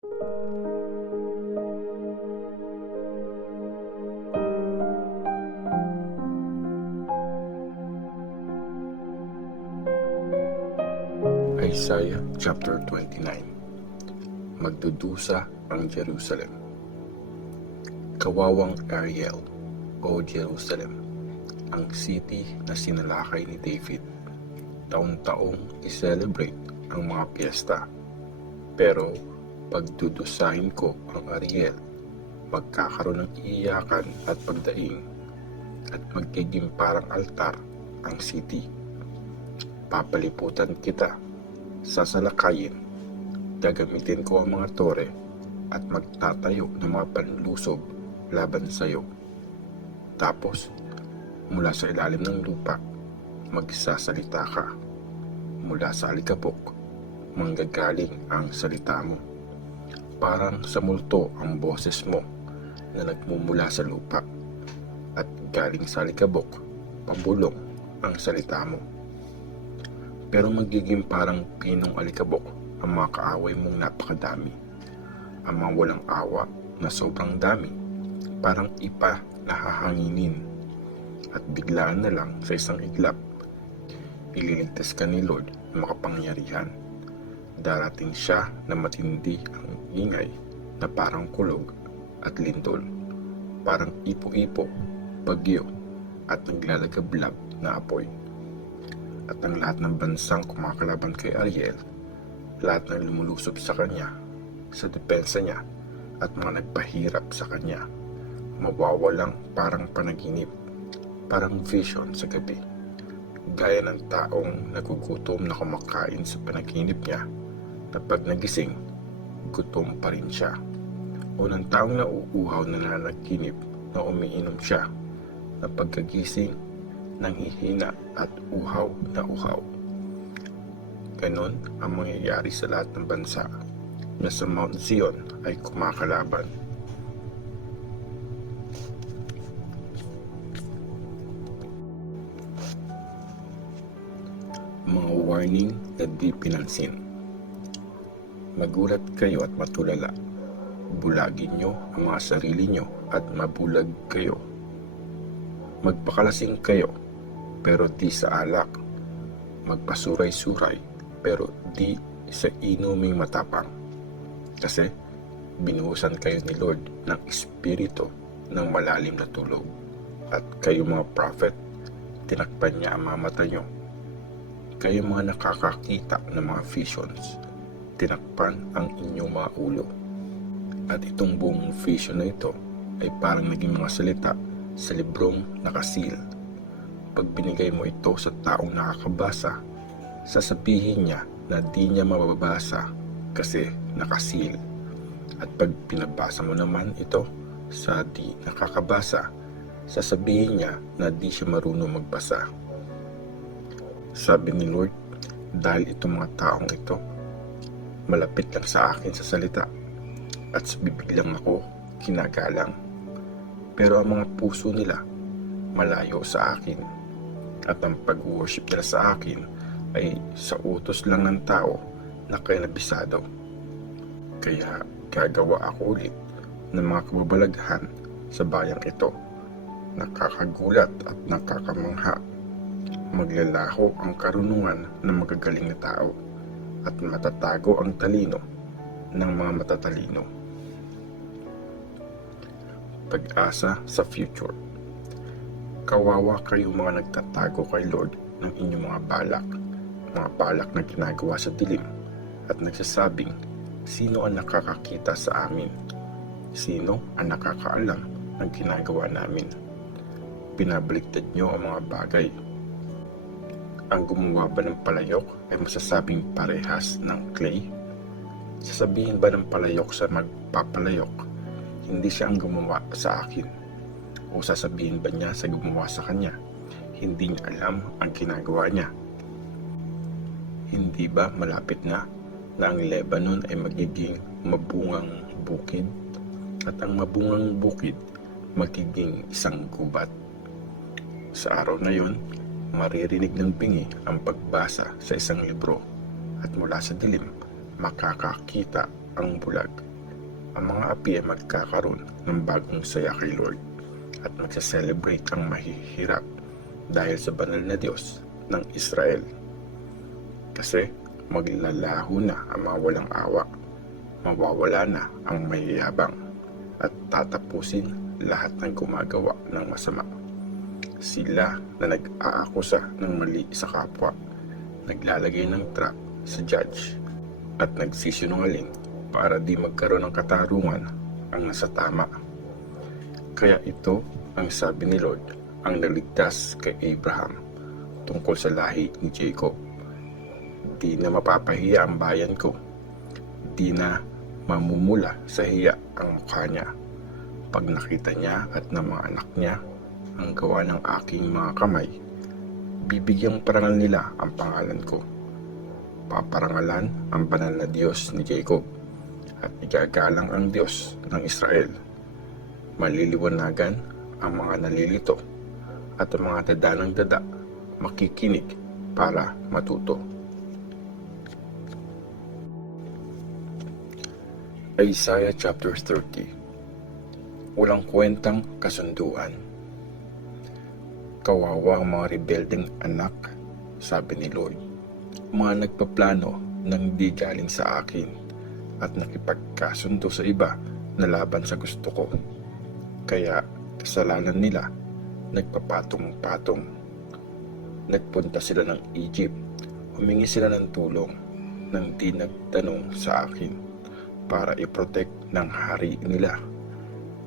Isaiah chapter 29. Magdudusa ang Jerusalem. Kawawang Ariel, o Jerusalem, ang city na sinalakay ni David. Taon-taong i-celebrate ang mga piyesta. Pero pagdudusahin ko ang Ariel, magkakaroon ng iiyakan at pagdaing, at magiging parang altar ang city. Papaliputan kita, sasalakayin, gagamitin ko ang mga tore at magtatayo ng mga panlusob laban sa iyo. Tapos, mula sa ilalim ng lupa, magsasalita ka. Mula sa alikabok, manggagaling ang salita mo. Parang sa multo ang boses mo na nagmumula sa lupa, at galing sa alikabok, pabulong ang salita mo. Pero magiging parang pinong alikabok ang mga kaaway mong napakadami. Ang mga walang awa na sobrang dami, parang ipa na hahanginin. At biglaan na lang sa isang iglap, ililigtas ka ni Lord na makapangyarihan. Darating siya na matindi ang ingay na parang kulog at lindol, parang ipo-ipo, bagyo at naglalagablab na apoy. At ang lahat ng bansang kumakalaban kay Ariel, lahat ng lumulusob sa kanya, sa depensa niya, at mga nagpahirap sa kanya, mawawalang parang panaginip, parang vision sa gabi. Gaya ng taong nagugutom na kumakain sa panaginip niya, na pag nagising, gutom pa rin siya. O ng taong nauuhaw na nananaginip na umiinom siya, na pagkagising, nanghihina at uhaw na uhaw. Ganon ang mangyayari sa lahat ng bansa na sa Mount Zion ay kumakalaban. Mga warning na di pinansin. Magulat kayo at matulala. Bulagin nyo ang mga sarili nyo at mabulag kayo. Magpakalasing kayo, pero di sa alak. Magpasuray-suray, pero di sa inuming matapang. Kasi binuhusan kayo ni Lord ng espiritu ng malalim na tulog. At kayo mga prophet, tinakpan niya ang mga mata nyo. Kayo mga nakakakita ng mga visions, tinakpan ang inyong mga ulo. At itong buong vision na ito ay parang naging mga salita sa librong nakasil. Pag binigay mo ito sa taong nakakabasa, sasabihin niya na di niya mababasa kasi nakasil. At pag pinabasa mo naman ito sa di nakakabasa, sasabihin niya na di siya marunong magbasa. Sabi ni Lord, dahil itong mga taong ito, malapit lang sa akin sa salita, at sa bibig lang ako kinagalang. Pero ang mga puso nila malayo sa akin, at ang pag-worship nila sa akin ay sa utos lang ng tao na kinabisado. Kaya gagawa ako ulit ng mga kababalaghan sa bayang ito, nakakagulat at nakakamangha. Maglalaho ang karunungan ng magagaling na tao, at matatago ang talino ng mga matatalino. Pag-asa sa future. Kawawa kayong mga nagtatago kay Lord ng inyong mga balak na ginagawa sa dilim, at nagsasabing, sino ang nakakakita sa amin? Sino ang nakakaalam ng ginagawa namin? Pinabaliktad nyo ang mga bagay. Ang gumawa ba ng palayok ay masasabing parehas ng clay? Sasabihin ba ng palayok sa magpapalayok, hindi siya ang gumawa sa akin? O sasabihin ba niya sa gumawa sa kanya, hindi niya alam ang ginagawa niya? Hindi ba malapit na ang Lebanon ay magiging mabungang bukid, at ang mabungang bukid magiging isang gubat? Sa araw na yon, maririnig ng bingi ang pagbasa sa isang libro, at mula sa dilim makakakita ang bulag. ang mga api ay magkakaroon ng bagong saya kay Lord at magsa-celebrate ang mahihirap dahil sa banal na Diyos ng Israel. Kasi maglalaho na ang mga walang awa, mawawala na ang mayayabang, at tatapusin lahat ng gumagawa ng masama. Sila na nag-aakusa ng mali sa kapwa, naglalagay ng trap sa judge, at nagsisinungaling para di magkaroon ng katarungan ang nasa tama. Kaya ito ang sabi ni Lord, ang naligtas kay Abraham tungkol sa lahi ni Jacob. Di na mapapahiya ang bayan ko, di na mamumula sa hiya ang mukha niya pag nakita niya at ng mga anak niya ang gawa ng aking mga kamay. Bibigyang parangal nila ang pangalan ko. Paparangalan ang banal na Diyos ni Jacob at igagalang ang Diyos ng Israel. Maliliwanagan ang mga nalilito at ang mga dadanang dada makikinig para matuto. Isaiah chapter 30. Walang kwentang kasunduan. Kawawa ang mga rebelding anak, sabi ni Lord. Mga nagpaplano ng di galing sa akin at nakipagkasundo sa iba na laban sa gusto ko. Kaya kasalanan nila, nagpapatong-patong. Nagpunta sila ng Egypt, humingi sila ng tulong nang di nagtanong sa akin para i-protect ng hari nila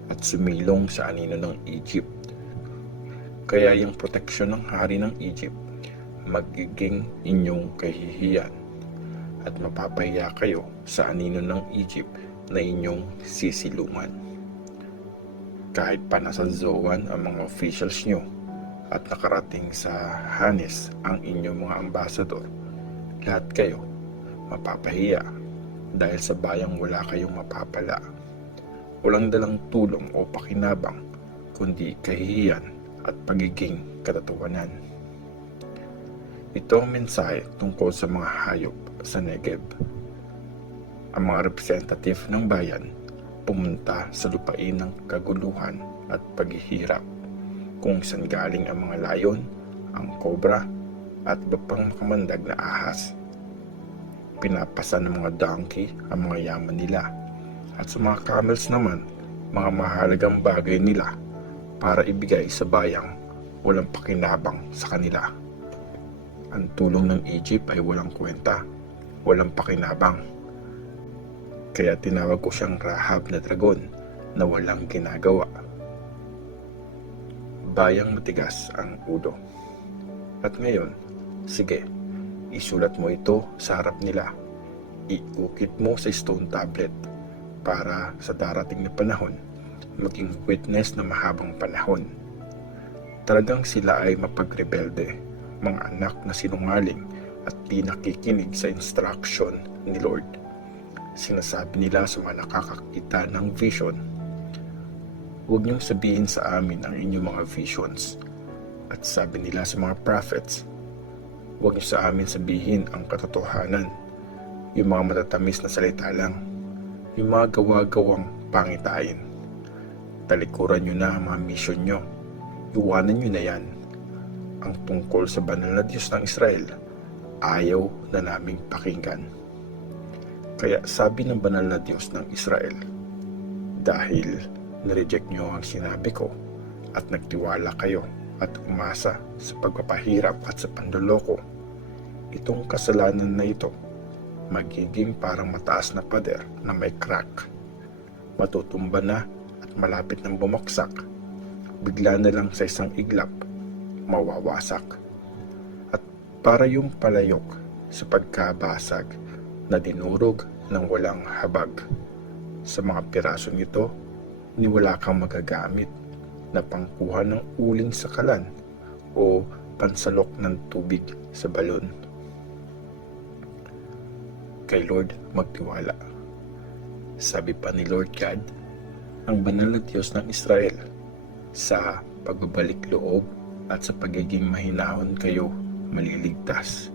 at sumilong sa anino ng Egypt. Kaya yung proteksyon ng hari ng Egypt magiging inyong kahihiyan at mapapahiya kayo sa anino ng Egypt na inyong sisilungan. Kahit pa nasa Zoan ang mga officials nyo at nakarating sa Hanes ang inyong mga ambasador, lahat kayo mapapahiya dahil sa bayang wala kayong mapapala. Walang dalang tulong o pakinabang kundi kahihiyan at pagiging katatawanan. Ito ang mensahe tungkol sa mga hayop sa Negev. Ang mga representative ng bayan pumunta sa lupain ng kaguluhan at paghihirap kung saan galing ang mga layon, ang kobra at iba pang makamandag na ahas. Pinapasa ng mga donkey ang mga yaman nila at sa mga camels naman mga mahalagang bagay nila para ibigay sa bayang walang pakinabang sa kanila. Ang tulong ng Egypt ay walang kwenta, walang pakinabang. Kaya tinawag ko siyang Rahab na dragon na walang ginagawa. Bayang matigas ang ulo. At ngayon, sige, isulat mo ito sa harap nila. Iukit mo sa stone tablet para sa darating na panahon maging witness na mahabang panahon. Talagang sila ay mapagrebelde, mga anak na sinungaling at di nakikinig sa instruction ni Lord. Sinasabi nila sa mga nakakakita ng vision, huwag niyong sabihin sa amin ang inyong mga visions. At sabi nila sa mga prophets, huwag niyo sa amin sabihin ang katotohanan, yung mga matatamis na salita lang, yung mga gawa-gawang pangitain. Talikuran niyo na ang mga mission niyo, iwanan niyo na yan. Ang tungkol sa banal na Diyos ng Israel, ayaw na naming pakinggan. Kaya sabi ng banal na Diyos ng Israel, dahil nireject niyo ang sinabi ko at nagtiwala kayo at umasa sa pagpapahirap at sa panloloko, itong kasalanan na ito magiging parang mataas na pader na may crack. Matutumba na at malapit ng bumagsak. Bigla na lang sa isang iglap, mawawasak. At para yung palayok sa pagkabasag na dinurog ng walang habag. Sa mga pirasong ito, ni wala kang magagamit na pangkuha ng uling sa kalan o pansalok ng tubig sa balon. Kay Lord magtiwala. Sabi pa ni Lord God, ang banal na Diyos ng Israel, sa pagbabalik loob at sa pagiging mahinahon kayo maliligtas.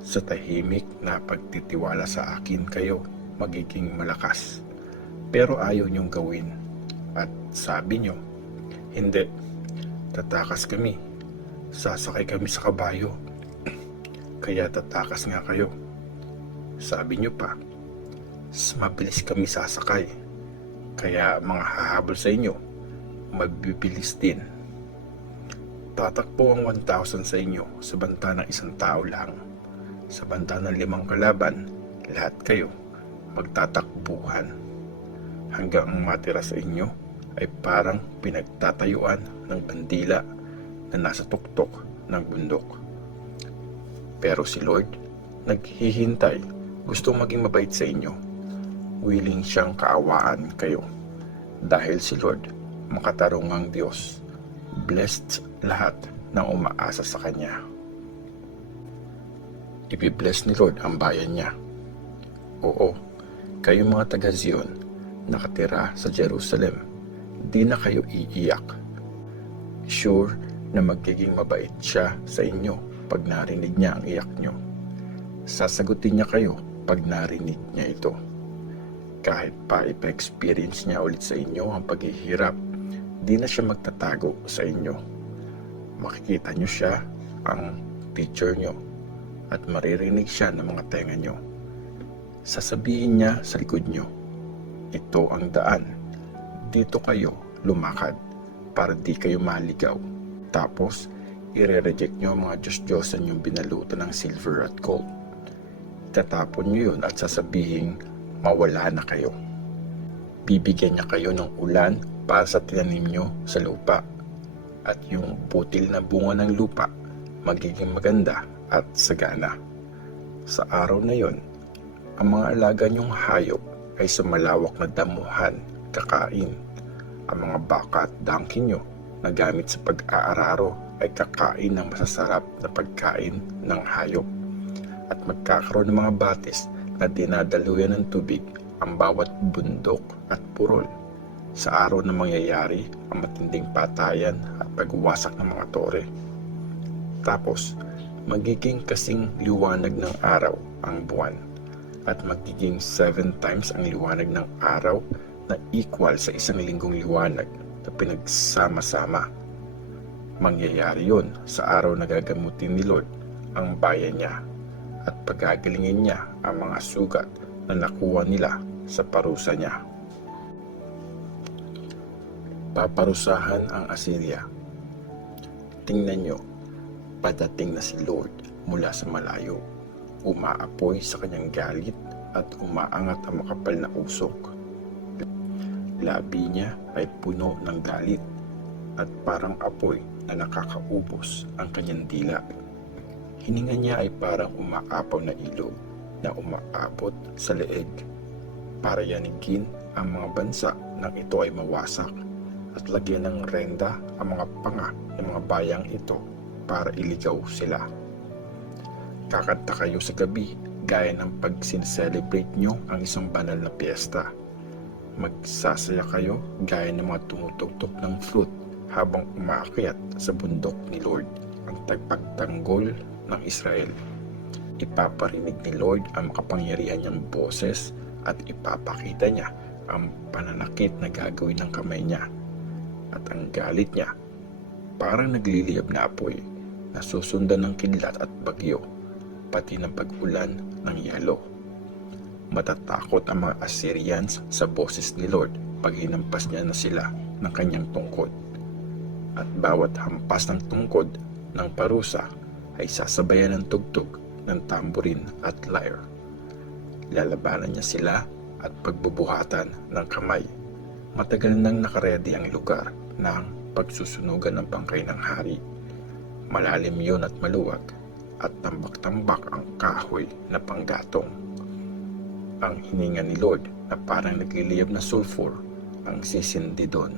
Sa tahimik na pagtitiwala sa akin kayo magiging malakas. Pero ayaw niyong gawin. At sabi niyo, hindi, tatakas kami. Sasakay kami sa kabayo. Kaya tatakas nga kayo. Sabi niyo pa, mabilis kami sasakay. Kaya mga hahabol sa inyo, mabibilis din. Tatakbo ang 1,000 sa inyo sa banta ng isang tao lang. Sa banta ng 5 kalaban, lahat kayo magtatakbuhan. Hanggang ang matira sa inyo ay parang pinagtatayuan ng bandila na nasa tuktok ng bundok. Pero si Lord, naghihintay, gustong maging mabait sa inyo. Willing siyang kaawaan kayo. Dahil si Lord, makatarungang Diyos. Blessed lahat ng umaasa sa Kanya. Ibibless ni Lord ang bayan niya. Oo, kayong mga taga-Zion, nakatira sa Jerusalem, di na kayo iiyak. Sure na magiging mabait siya sa inyo pag narinig niya ang iyak nyo. Sasagutin niya kayo pag narinig niya ito. Kahit pa ipa-experience niya ulit sa inyo ang paghihirap, di na siya magtatago sa inyo. Makikita niyo siya, ang teacher niyo, at maririnig siya ng mga tenga niyo. Sasabihin niya sa likod niyo, ito ang daan. Dito kayo lumakad para di kayo maligaw. Tapos, i-reject niyo ang mga Diyos-Diyosan yung binalutan ng silver at gold. Itatapon niyo yun at sasabihin, mawala na kayo. Bibigyan niya kayo ng ulan para sa tinanim niyo sa lupa. At yung putil na bunga ng lupa, magiging maganda at sagana. Sa araw na yon, ang mga alaga niyong hayop ay sa malawak na damuhan kakain. Ang mga baka at donkey niyo na gamit sa pag-aararo ay kakain ng masasarap na pagkain ng hayop. At magkakaroon ng mga batis na dinadaluyan ng tubig ang bawat bundok at purol. Sa araw na mangyayari ang matinding patayan at pagwasak ng mga tore. Tapos, magiging kasing liwanag ng araw ang buwan at magiging 7 times ang liwanag ng araw na equal sa isang linggong liwanag na pinagsama-sama. Mangyayari yon sa araw na gagamutin ni Lord ang bayan niya at pagagalingin niya ang mga sugat na nakuha nila sa parusa niya. Paparusahan ang Assyria. Tingnan nyo, padating na si Lord mula sa malayo. Umaapoy sa kanyang galit at umaangat ang makapal na usok. Labi niya ay puno ng galit at parang apoy na nakakaubos ang kanyang dila. Hininga niya ay parang umaapaw na ilog na umaabot sa leeg para yanigin ang mga bansa nang ito ay mawasak at lagyan ng renda ang mga panga ng mga bayang ito para iligaw sila. Kakanta kayo sa gabi gaya ng pag sincelebrate nyo ang isang banal na piyesta. Magsasaya kayo gaya ng mga tumutugtog ng flute habang umaakyat sa bundok ni Lord ang tagpagtanggol ng Israel. Ipaparinig ni Lord ang makapangyarihan niyang boses at ipapakita niya ang pananakit na gagawin ng kamay niya. At ang galit niya, parang nagliliyab na apoy na susundan ng kidlat at bagyo, pati ng pag-ulan ng yelo. Matatakot ang mga Assyrians sa boses ni Lord pag hinampas niya na sila ng kanyang tungkod. At bawat hampas ng tungkod ng parusa ay sasabayan ng tugtog ng tamborin at lyre. Lalabanan niya sila at pagbubuhatan ng kamay. Matagal nang nakaredy ang lugar ng pagsusunugan ng bangkay ng hari. Malalim yun at maluwag at tambak-tambak ang kahoy na panggatong. Ang hininga ni Lord na parang nagliliyab na sulfur ang sisindi doon.